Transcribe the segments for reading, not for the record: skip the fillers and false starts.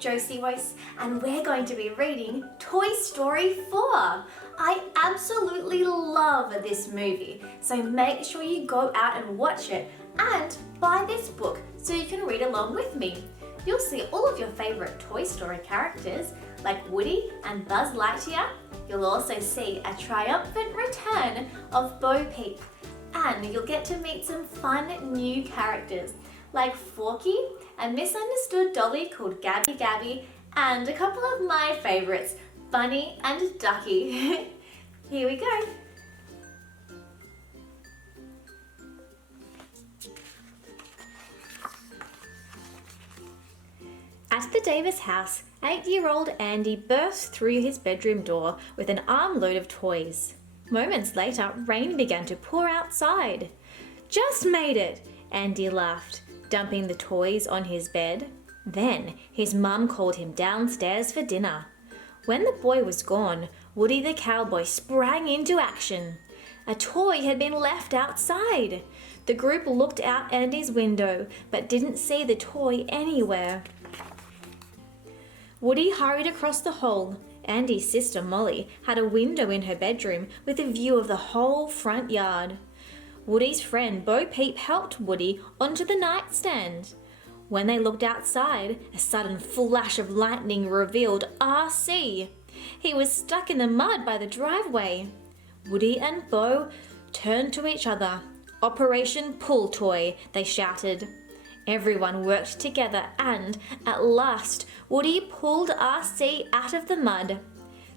JosieWose, and we're going to be reading Toy Story 4. I absolutely love this movie, so make sure you go out and watch it and buy this book so you can read along with me. You'll see all of your favorite Toy Story characters like Woody and Buzz Lightyear. You'll also see a triumphant return of Bo Peep, and you'll get to meet some fun new characters like Forky, a misunderstood dolly called Gabby Gabby, and a couple of my favorites, Bunny and Duckie. Here we go. At the Davis house, 8-year-old Andy burst through his bedroom door with an armload of toys. Moments later, rain began to pour outside. "Just made it," Andy laughed, dumping the toys on his bed. Then his mum called him downstairs for dinner. When the boy was gone, Woody the cowboy sprang into action. A toy had been left outside. The group looked out Andy's window but didn't see the toy anywhere. Woody hurried across the hall. Andy's sister Molly had a window in her bedroom with a view of the whole front yard. Woody's friend Bo Peep helped Woody onto the nightstand. When they looked outside, a sudden flash of lightning revealed RC. He was stuck in the mud by the driveway. Woody and Bo turned to each other. "Operation Pull Toy," they shouted. Everyone worked together and, at last, Woody pulled RC out of the mud.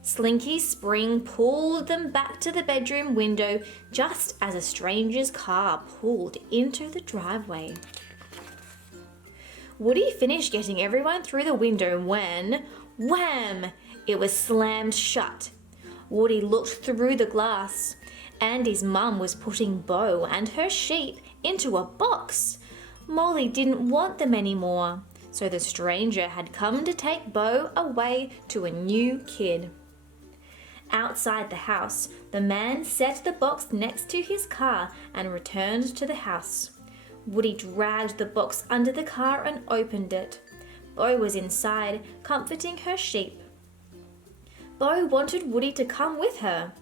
Slinky's spring pulled them back to the bedroom window just as a stranger's car pulled into the driveway. Woody finished getting everyone through the window when, wham! It was slammed shut. Woody looked through the glass. Andy's mum was putting Bo and her sheep into a box. Molly didn't want them anymore, so the stranger had come to take Bo away to a new kid. Outside the house, the man set the box next to his car and returned to the house. Woody dragged the box under the car and opened it. Bo was inside, comforting her sheep. Bo wanted Woody to come with her,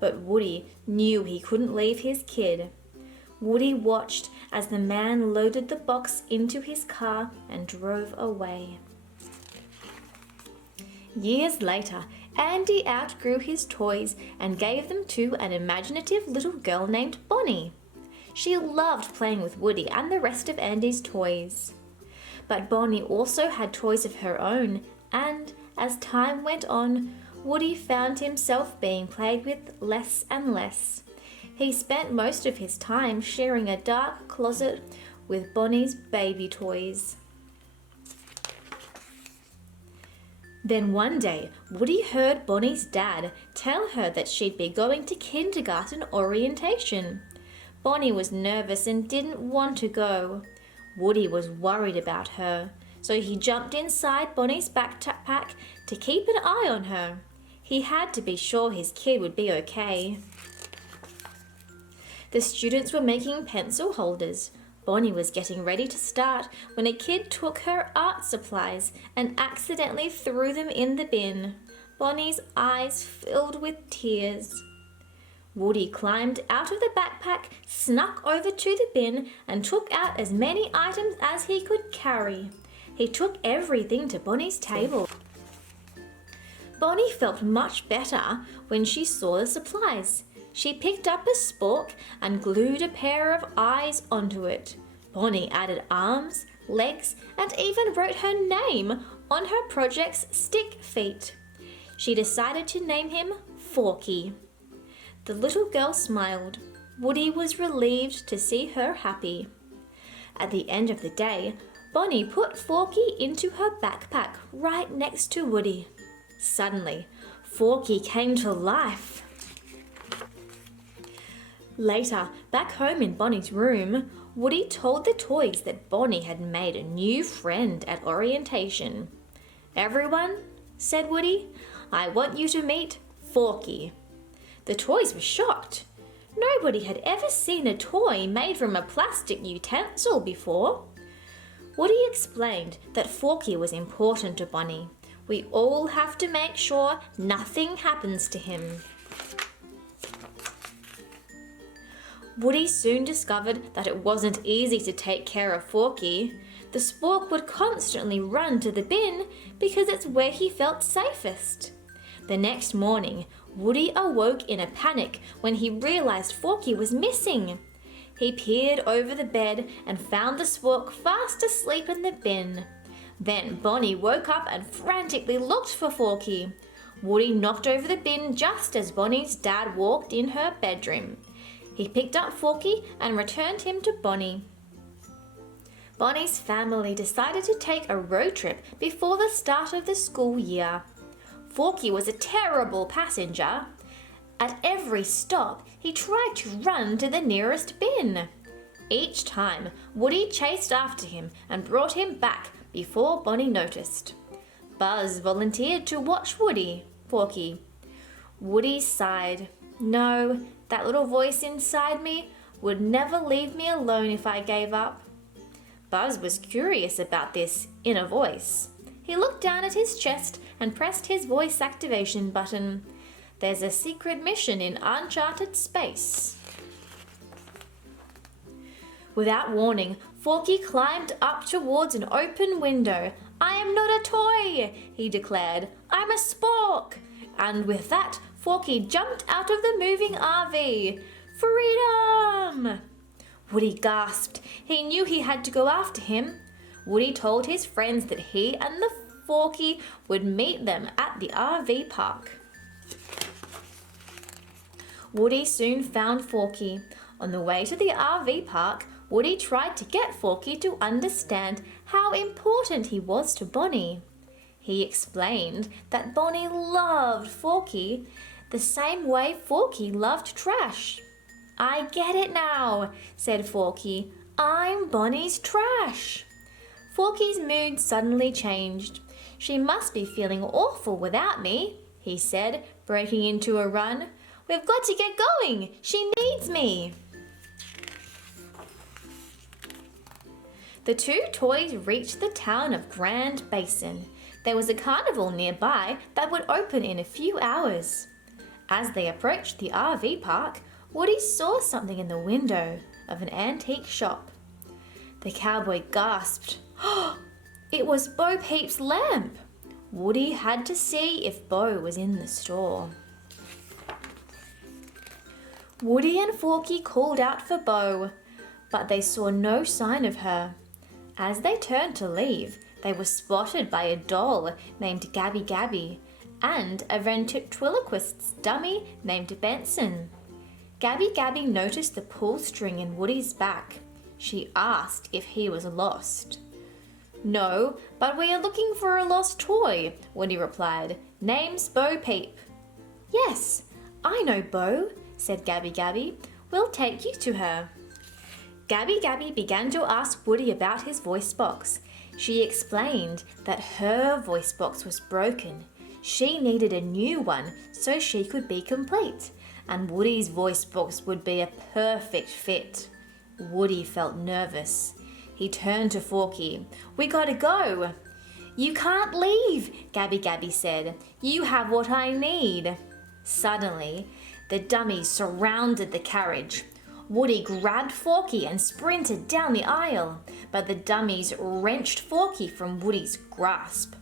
but Woody knew he couldn't leave his kid. Woody watched as the man loaded the box into his car and drove away. Years later, Andy outgrew his toys and gave them to an imaginative little girl named Bonnie. She loved playing with Woody and the rest of Andy's toys. But Bonnie also had toys of her own, and as time went on, Woody found himself being played with less and less. He spent most of his time sharing a dark closet with Bonnie's baby toys. Then one day, Woody heard Bonnie's dad tell her that she'd be going to kindergarten orientation. Bonnie was nervous and didn't want to go. Woody was worried about her, so he jumped inside Bonnie's backpack to keep an eye on her. He had to be sure his kid would be okay. The students were making pencil holders. Bonnie was getting ready to start when a kid took her art supplies and accidentally threw them in the bin. Bonnie's eyes filled with tears. Woody climbed out of the backpack, snuck over to the bin, and took out as many items as he could carry. He took everything to Bonnie's table. Bonnie felt much better when she saw the supplies. She picked up a spork and glued a pair of eyes onto it. Bonnie added arms, legs, and even wrote her name on her project's stick feet. She decided to name him Forky. The little girl smiled. Woody was relieved to see her happy. At the end of the day, Bonnie put Forky into her backpack right next to Woody. Suddenly, Forky came to life. Later, back home in Bonnie's room, Woody told the toys that Bonnie had made a new friend at orientation. "Everyone," said Woody, "I want you to meet Forky." The toys were shocked. Nobody had ever seen a toy made from a plastic utensil before. Woody explained that Forky was important to Bonnie. We all have to make sure nothing happens to him. Woody soon discovered that it wasn't easy to take care of Forky. The spork would constantly run to the bin because it's where he felt safest. The next morning, Woody awoke in a panic when he realized Forky was missing. He peered over the bed and found the spork fast asleep in the bin. Then Bonnie woke up and frantically looked for Forky. Woody knocked over the bin just as Bonnie's dad walked in her bedroom. He picked up Forky and returned him to Bonnie. Bonnie's family decided to take a road trip before the start of the school year. Forky was a terrible passenger. At every stop, he tried to run to the nearest bin. Each time, Woody chased after him and brought him back before Bonnie noticed. Buzz volunteered to watch Forky. Woody sighed. No, that little voice inside me would never leave me alone if I gave up. Buzz was curious about this inner voice. He looked down at his chest and pressed his voice activation button. There's a secret mission in uncharted space. Without warning, Forky climbed up towards an open window. I am not a toy, he declared. I'm a spork. And with that, Forky jumped out of the moving RV. Freedom! Woody gasped. He knew he had to go after him. Woody told his friends that he and the Forky would meet them at the RV park. Woody soon found Forky. On the way to the RV park, Woody tried to get Forky to understand how important he was to Bonnie. He explained that Bonnie loved Forky the same way Forky loved trash. I get it now, said Forky. I'm Bonnie's trash. Forky's mood suddenly changed. She must be feeling awful without me, he said, breaking into a run. We've got to get going. She needs me. The two toys reached the town of Grand Basin. There was a carnival nearby that would open in a few hours. As they approached the RV park, Woody saw something in the window of an antique shop. The cowboy gasped. Oh, it was Bo Peep's lamp. Woody had to see if Bo was in the store. Woody and Forky called out for Bo, but they saw no sign of her. As they turned to leave, they were spotted by a doll named Gabby Gabby and a ventriloquist's dummy named Benson. Gabby Gabby noticed the pull string in Woody's back. She asked if he was lost. No, but we are looking for a lost toy, Woody replied. Name's Bo Peep. Yes, I know Bo, said Gabby Gabby. We'll take you to her. Gabby Gabby began to ask Woody about his voice box. She explained that her voice box was broken. She needed a new one so she could be complete, and Woody's voice box would be a perfect fit. Woody felt nervous. He turned to Forky. We gotta go. You can't leave, Gabby Gabby said. You have what I need. Suddenly, the dummies surrounded the carriage. Woody grabbed Forky and sprinted down the aisle, but the dummies wrenched Forky from Woody's grasp.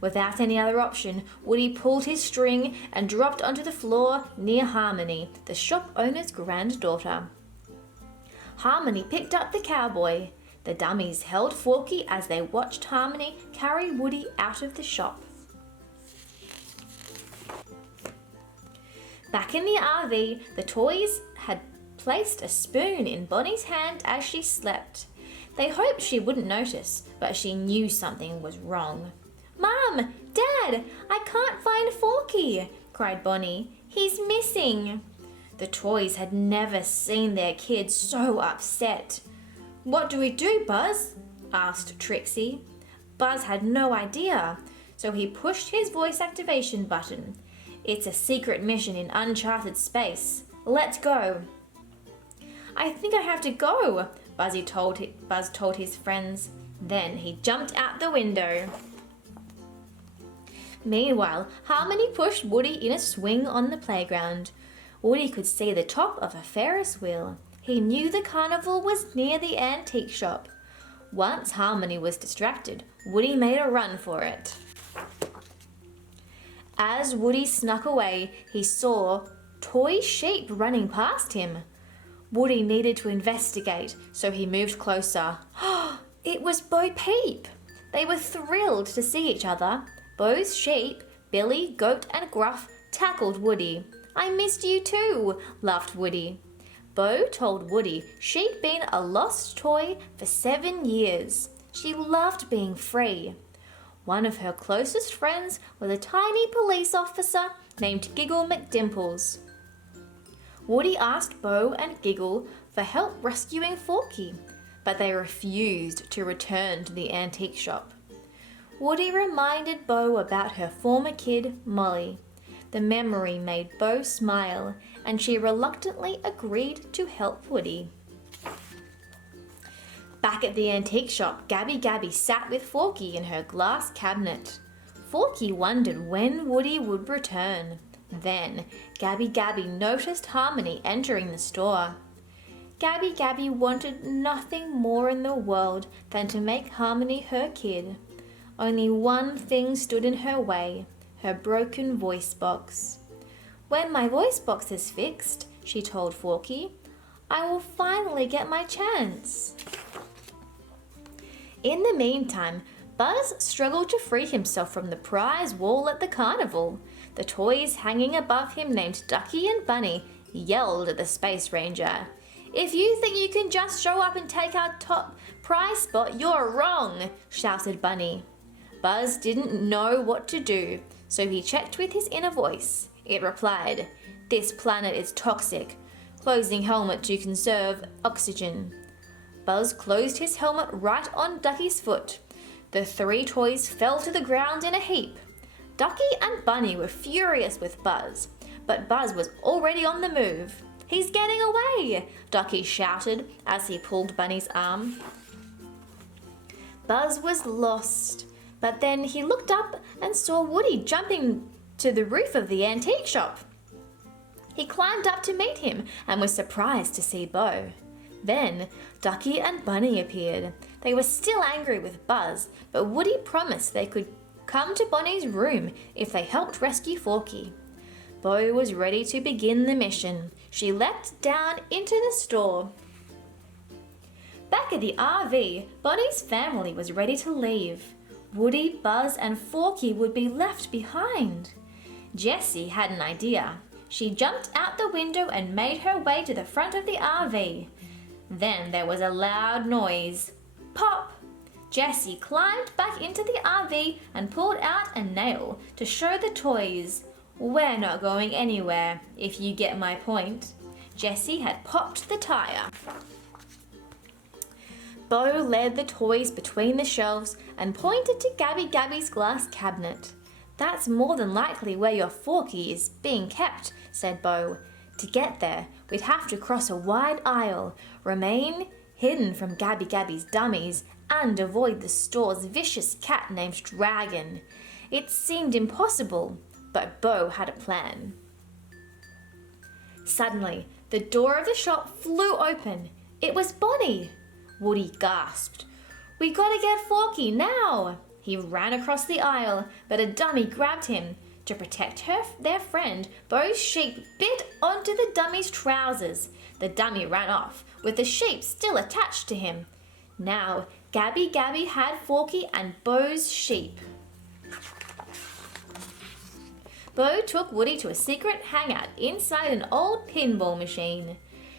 Without any other option, Woody pulled his string and dropped onto the floor near Harmony, the shop owner's granddaughter. Harmony picked up the cowboy. The dummies held Forky as they watched Harmony carry Woody out of the shop. Back in the RV, the toys had placed a spoon in Bonnie's hand as she slept. They hoped she wouldn't notice, but she knew something was wrong. Mom! Dad! I can't find Forky! Cried Bonnie. He's missing! The toys had never seen their kid so upset. What do we do, Buzz? Asked Trixie. Buzz had no idea, so he pushed his voice activation button. It's a secret mission in uncharted space. Let's go. I think I have to go, Buzz told his friends. Then he jumped out the window. Meanwhile, Harmony pushed Woody in a swing on the playground. Woody could see the top of a Ferris wheel. He knew the carnival was near the antique shop. Once Harmony was distracted, Woody made a run for it. As Woody snuck away, he saw toy sheep running past him. Woody needed to investigate, so he moved closer. It was Bo Peep! They were thrilled to see each other. Bo's sheep, Billy, Goat and Gruff, tackled Woody. "I missed you too," laughed Woody. Bo told Woody she'd been a lost toy for 7 years. She loved being free. One of her closest friends was a tiny police officer named Giggle McDimples. Woody asked Bo and Giggle for help rescuing Forky, but they refused to return to the antique shop. Woody reminded Bo about her former kid, Molly. The memory made Bo smile, and she reluctantly agreed to help Woody. Back at the antique shop, Gabby Gabby sat with Forky in her glass cabinet. Forky wondered when Woody would return. Then, Gabby Gabby noticed Harmony entering the store. Gabby Gabby wanted nothing more in the world than to make Harmony her kid. Only one thing stood in her way, her broken voice box. "When my voice box is fixed," she told Forky, "I will finally get my chance." In the meantime, Buzz struggled to free himself from the prize wall at the carnival. The toys hanging above him named Duckie and Bunny yelled at the Space Ranger. "If you think you can just show up and take our top prize spot, you're wrong," shouted Bunny. Buzz didn't know what to do, so he checked with his inner voice. It replied, "This planet is toxic. Closing helmet to conserve oxygen." Buzz closed his helmet right on Duckie's foot. The 3 toys fell to the ground in a heap. Duckie and Bunny were furious with Buzz, but Buzz was already on the move. "He's getting away!" Duckie shouted as he pulled Bunny's arm. Buzz was lost, but then he looked up and saw Woody jumping to the roof of the antique shop. He climbed up to meet him and was surprised to see Bo. Then Duckie and Bunny appeared. They were still angry with Buzz, but Woody promised they could come to Bonnie's room if they helped rescue Forky. Bo was ready to begin the mission. She leapt down into the store. Back at the RV, Bonnie's family was ready to leave. Woody, Buzz and Forky would be left behind. Jessie had an idea. She jumped out the window and made her way to the front of the RV. Then there was a loud noise. Pop! Jessie climbed back into the RV and pulled out a nail to show the toys. "We're not going anywhere, if you get my point." Jessie had popped the tire. Bo led the toys between the shelves and pointed to Gabby Gabby's glass cabinet. "That's more than likely where your Forky is being kept," said Bo. "To get there, we'd have to cross a wide aisle, remain hidden from Gabby Gabby's dummies, and avoid the store's vicious cat named Dragon." It seemed impossible, but Bo had a plan. Suddenly, the door of the shop flew open. It was Bonnie. Woody gasped. "We gotta get Forky now!" He ran across the aisle, but a dummy grabbed him. To protect their friend, Bo's sheep bit onto the dummy's trousers. The dummy ran off, with the sheep still attached to him. Now, Gabby Gabby had Forky and Bo's sheep. Bo took Woody to a secret hangout inside an old pinball machine.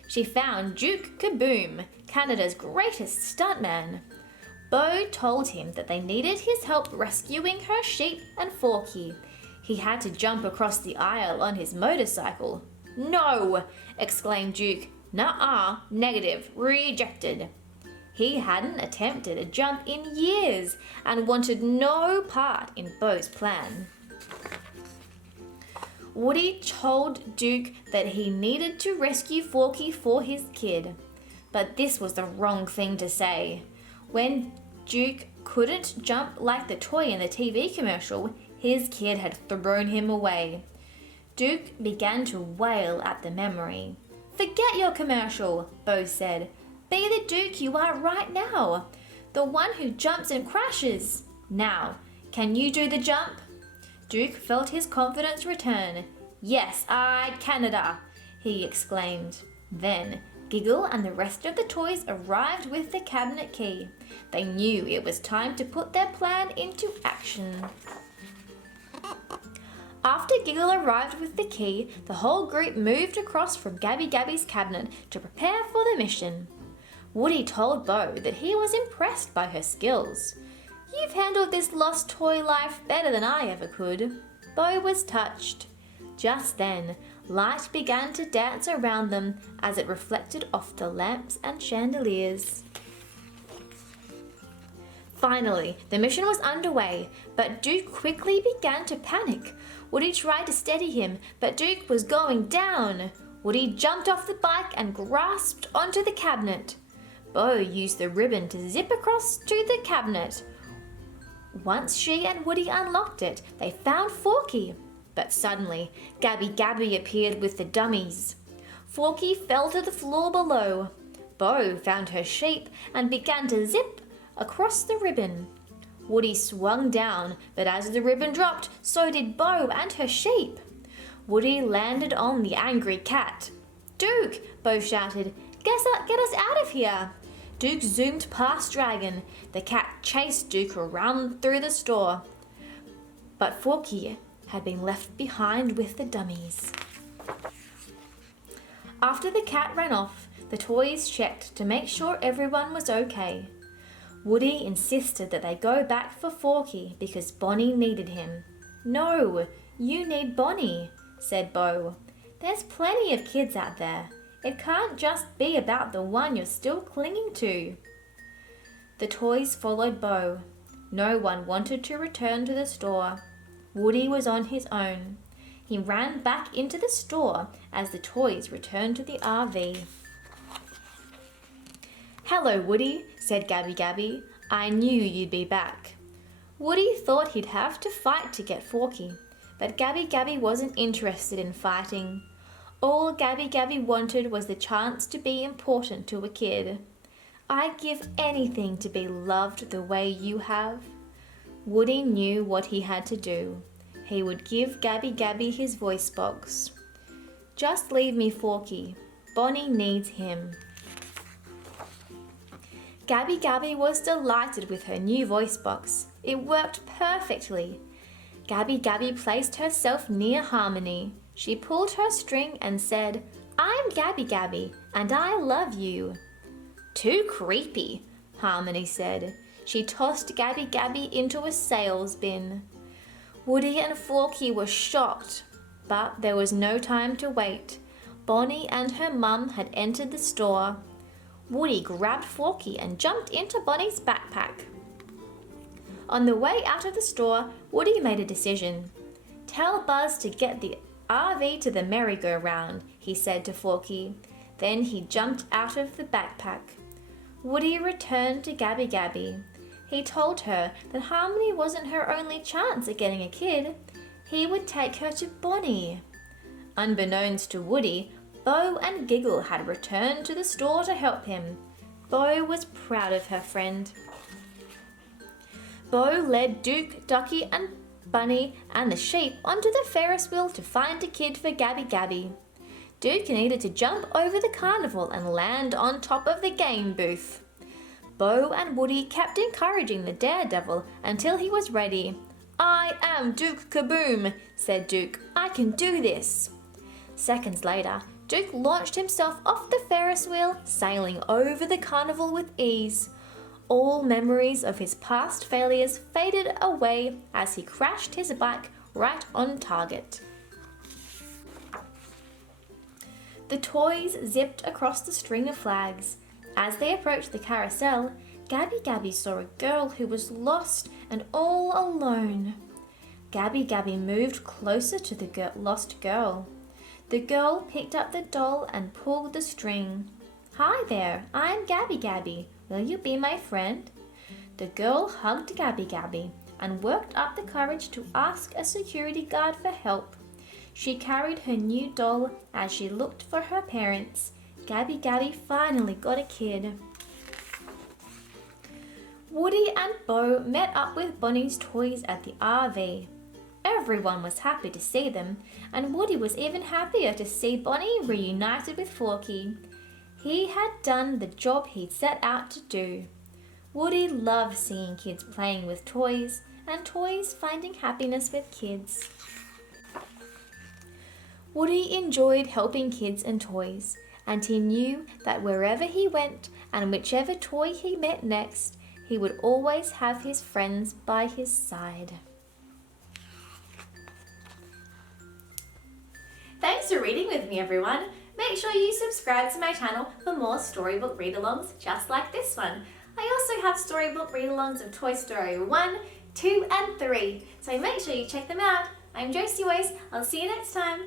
She found Duke KaBoom, Canada's greatest stuntman. Bo told him that they needed his help rescuing her sheep and Forky. He had to jump across the aisle on his motorcycle. "No!" exclaimed Duke. "Nuh-uh, negative, rejected." He hadn't attempted a jump in years and wanted no part in Bo's plan. Woody told Duke that he needed to rescue Forky for his kid, but this was the wrong thing to say. When Duke couldn't jump like the toy in the TV commercial. His kid had thrown him away. Duke began to wail at the memory. "Forget your commercial," Bo said. "Be the Duke you are right now. The one who jumps and crashes. Now, can you do the jump?" Duke felt his confidence return. "Yes, I Canada," he exclaimed. Then Giggle and the rest of the toys arrived with the cabinet key. They knew it was time to put their plan into action. After Giggle arrived with the key, the whole group moved across from Gabby Gabby's cabinet to prepare for the mission. Woody told Bo that he was impressed by her skills. "You've handled this lost toy life better than I ever could." Bo was touched. Just then, light began to dance around them as it reflected off the lamps and chandeliers. Finally, the mission was underway, but Duke quickly began to panic. Woody tried to steady him, but Duke was going down. Woody jumped off the bike and grasped onto the cabinet. Bo used the ribbon to zip across to the cabinet. Once she and Woody unlocked it, they found Forky. But suddenly, Gabby Gabby appeared with the dummies. Forky fell to the floor below. Bo found her sheep and began to zip across the ribbon. Woody swung down, but as the ribbon dropped, so did Bo and her sheep. Woody landed on the angry cat. "Duke!" Bo shouted. Get us out of here!" Duke zoomed past Dragon. The cat chased Duke around through the store. But Forky had been left behind with the dummies. After the cat ran off, the toys checked to make sure everyone was okay. Woody insisted that they go back for Forky because Bonnie needed him. "No, you need Bonnie," said Bo. "There's plenty of kids out there. It can't just be about the one you're still clinging to." The toys followed Bo. No one wanted to return to the store. Woody was on his own. He ran back into the store as the toys returned to the RV. "Hello, Woody," said Gabby Gabby. "I knew you'd be back." Woody thought he'd have to fight to get Forky, but Gabby Gabby wasn't interested in fighting. All Gabby Gabby wanted was the chance to be important to a kid. "I'd give anything to be loved the way you have." Woody knew what he had to do. He would give Gabby Gabby his voice box. "Just leave me Forky. Bonnie needs him." Gabby Gabby was delighted with her new voice box. It worked perfectly. Gabby Gabby placed herself near Harmony. She pulled her string and said, "I'm Gabby Gabby, and I love you." "Too creepy," Harmony said. She tossed Gabby Gabby into a sales bin. Woody and Forky were shocked, but there was no time to wait. Bonnie and her mum had entered the store. Woody grabbed Forky and jumped into Bonnie's backpack. On the way out of the store, Woody made a decision. "Tell Buzz to get the RV to the merry-go-round," he said to Forky. Then he jumped out of the backpack. Woody returned to Gabby Gabby. He told her that Harmony wasn't her only chance at getting a kid. He would take her to Bonnie. Unbeknownst to Woody, Bo and Giggle had returned to the store to help him. Bo was proud of her friend. Bo led Duke, Duckie and Bunny and the sheep onto the Ferris wheel to find a kid for Gabby Gabby. Duke needed to jump over the carnival and land on top of the game booth. Bo and Woody kept encouraging the daredevil until he was ready. "I am Duke KaBoom," said Duke. "I can do this." Seconds later, Duke launched himself off the Ferris wheel, sailing over the carnival with ease. All memories of his past failures faded away as he crashed his bike right on target. The toys zipped across the string of flags. As they approached the carousel, Gabby Gabby saw a girl who was lost and all alone. Gabby Gabby moved closer to the lost girl. The girl picked up the doll and pulled the string. "Hi there, I'm Gabby Gabby. Will you be my friend?" The girl hugged Gabby Gabby and worked up the courage to ask a security guard for help. She carried her new doll as she looked for her parents. Gabby Gabby finally got a kid. Woody and Bo met up with Bonnie's toys at the RV. Everyone was happy to see them, and Woody was even happier to see Bonnie reunited with Forky. He had done the job he'd set out to do. Woody loved seeing kids playing with toys, and toys finding happiness with kids. Woody enjoyed helping kids and toys, and he knew that wherever he went and whichever toy he met next, he would always have his friends by his side. Thanks for reading with me, everyone. Make sure you subscribe to my channel for more storybook read-alongs just like this one. I also have storybook read-alongs of Toy Story 1, 2 and 3, so make sure you check them out. I'm JosieWose. I'll see you next time.